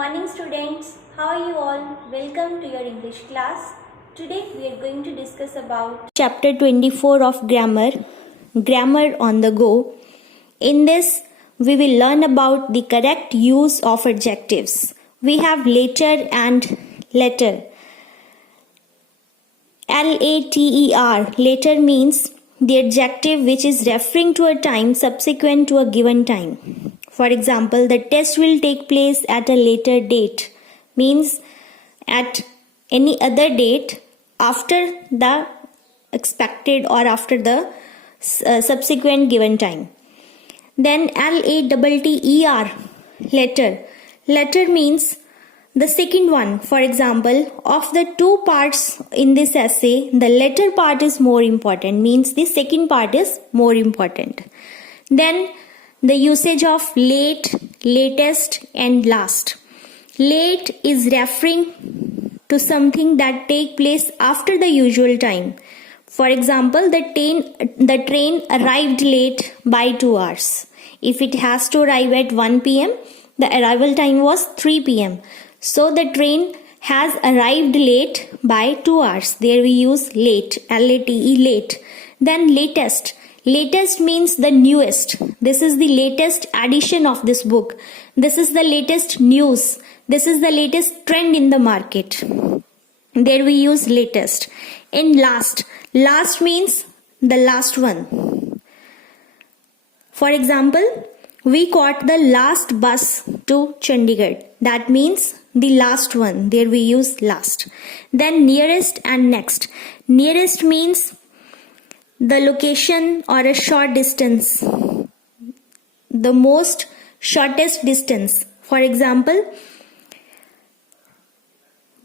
Morning students, how are you all? Welcome to your English class. Today we are going to discuss about chapter 24 of grammar on the go. In this we will learn about the correct use of adjectives. We have later and later. Later, later means the adjective which is referring to a time subsequent to a given time. For example, the test will take place at a later date means at any other date after the expected or after the subsequent given time. Then later, later. Letter means the second one. For example, of the two parts in this essay, the latter part is more important, means the second part is more important. Then the usage of late, latest and last. Late is referring to something that take place after the usual time. For example, the train arrived late by 2 hours. If it has to arrive at 1 p.m., the arrival time was 3 p.m. So the train has arrived late by 2 hours. There we use late, L-A-T-E, late. Then latest. Latest means the newest. This is the latest edition of this book. This is the latest news. This is the latest trend in the market. There we use latest. And last. Last means the last one. For example, we caught the last bus to Chandigarh. That means the last one. There we use last. Then nearest and next. Nearest means the location or a short distance. The most shortest distance. For example,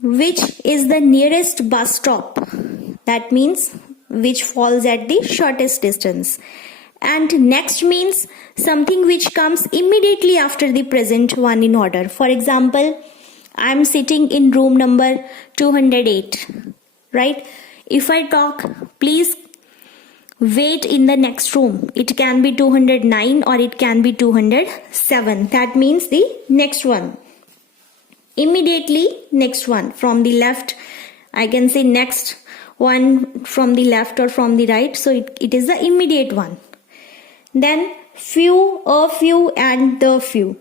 which is the nearest bus stop? That means which falls at the shortest distance. And next means something which comes immediately after the present one in order. For example, I am sitting in room number 208, right? If I talk, please wait in the next room. It can be 209 or it can be 207. That means the next one. Immediately next one. From the left, I can say next one from the left or from the right. So it is the immediate one. Then few, a few and the few.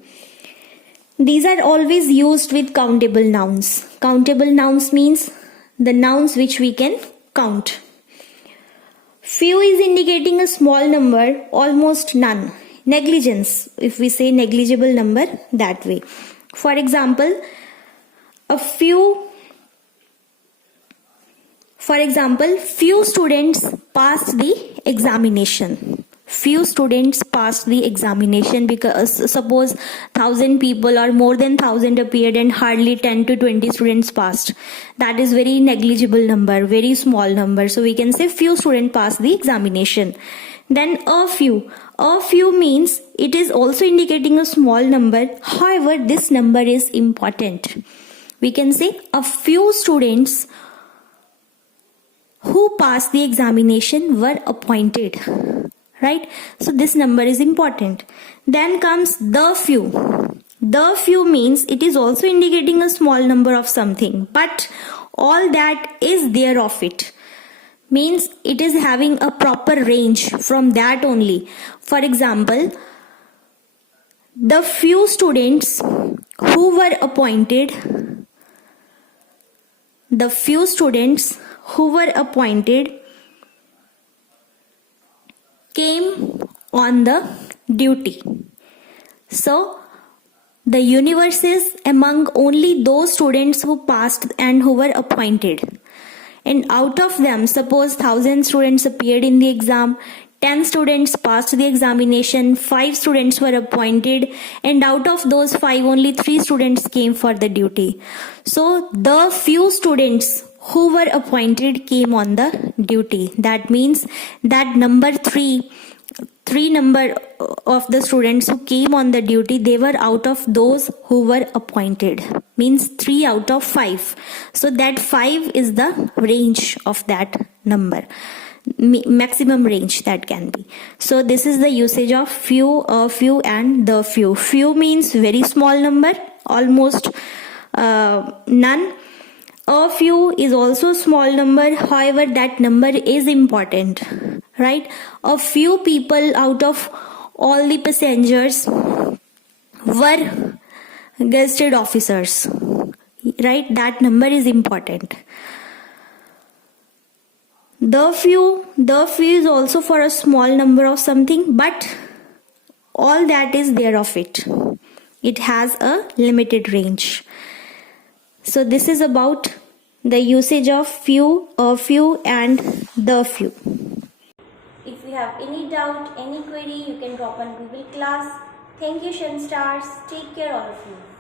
These are always used with countable nouns. Countable nouns means the nouns which we can count. Few is indicating a small number, almost none. Negligence, if we say negligible number, that way. For example, few students passed the examination. Few students passed the examination because suppose 1,000 people or more than 1,000 appeared and hardly 10 to 20 students passed. That is very negligible number, very small number. So we can say few students passed the examination. Then a few. A few means it is also indicating a small number. However, this number is important. We can say a few students who passed the examination were appointed. Right? So this number is important. Then comes the few. The few means it is also indicating a small number of something, but all that is there of it. Means it is having a proper range from that only. For example, the few students who were appointed, came on the duty. So the universe is among only those students who passed and who were appointed. And out of them, suppose 1,000 students appeared in the exam, 10 students passed the examination, 5 students were appointed, and out of those 5 only 3 students came for the duty. So the few students who were appointed came on the duty. That means that number 3 number of the students who came on the duty, they were out of those who were appointed. Means 3 out of 5. So that 5 is the range of that number. Maximum range that can be. So this is the usage of few, a few and the few. Few means very small number. almost none. A few is also a small number, however that number is important, right? A few people out of all the passengers were gazetted officers, right? That number is important. The few is also for a small number of something, but all that is there of it. It has a limited range. So this is about the usage of few, a few and the few. If you have any doubt, any query, you can drop on Google Class. Thank you, Shan Stars. Take care all of you.